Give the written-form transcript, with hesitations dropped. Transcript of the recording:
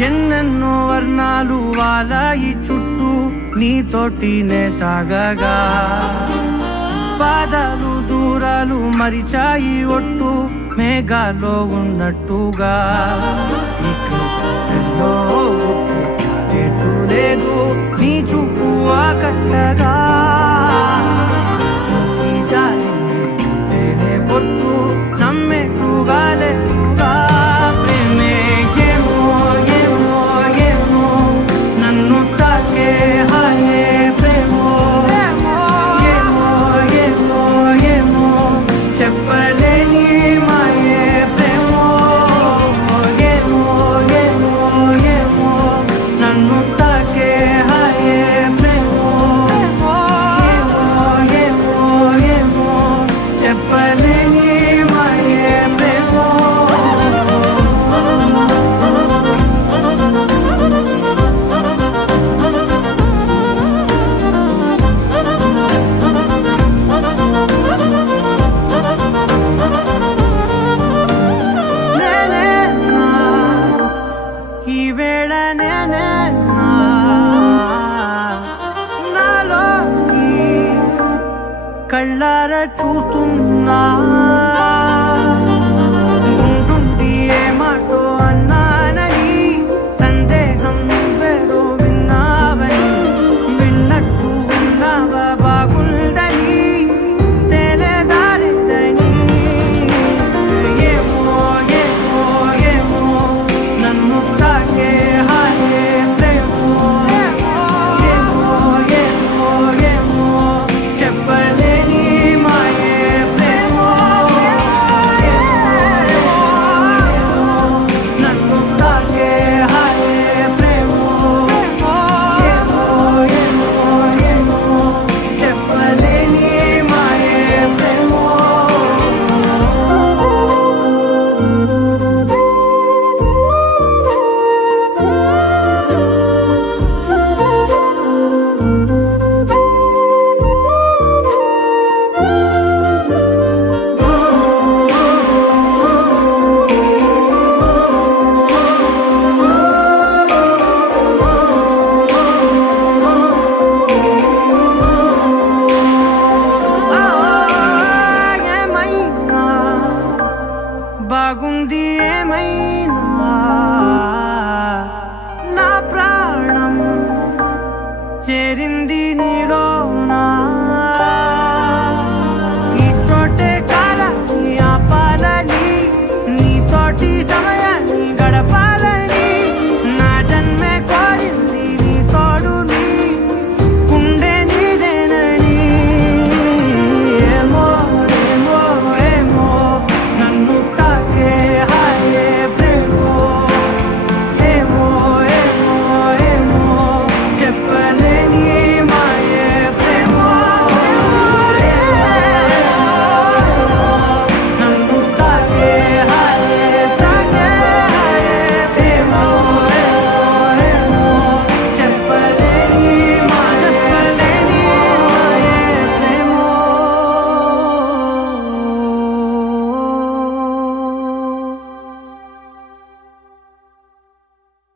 ఎన్నెన్నో వర్ణాలు వాలాయి చుట్టూ నీతోటినే సాగగా పాదాలు దూరాలు మరిచాయి ఒట్టు మేఘాలో ఉన్నట్టుగా ఇక లేదు నీ చూపు ఆకట్టగా ఈ జాలినే పొట్టు నమ్మేట్టుగా లేదుగా ప్రేమే ఏమో ఏమో ఏమో నన్ను తాకే హాయే ప్రేమో ఏమో ఏమో ఏమో చెప్పలేని మాయే ప్రేమో ఏమో ఏమో ఏమో నన్ను తాకే హాయే ప్రేమో ఏమో ఏమో ఏమో చెప్పలేని మాయే ప్రేమో ఈ వేళ నేనే నాలోకి కళ్ళారా చూస్తున్నా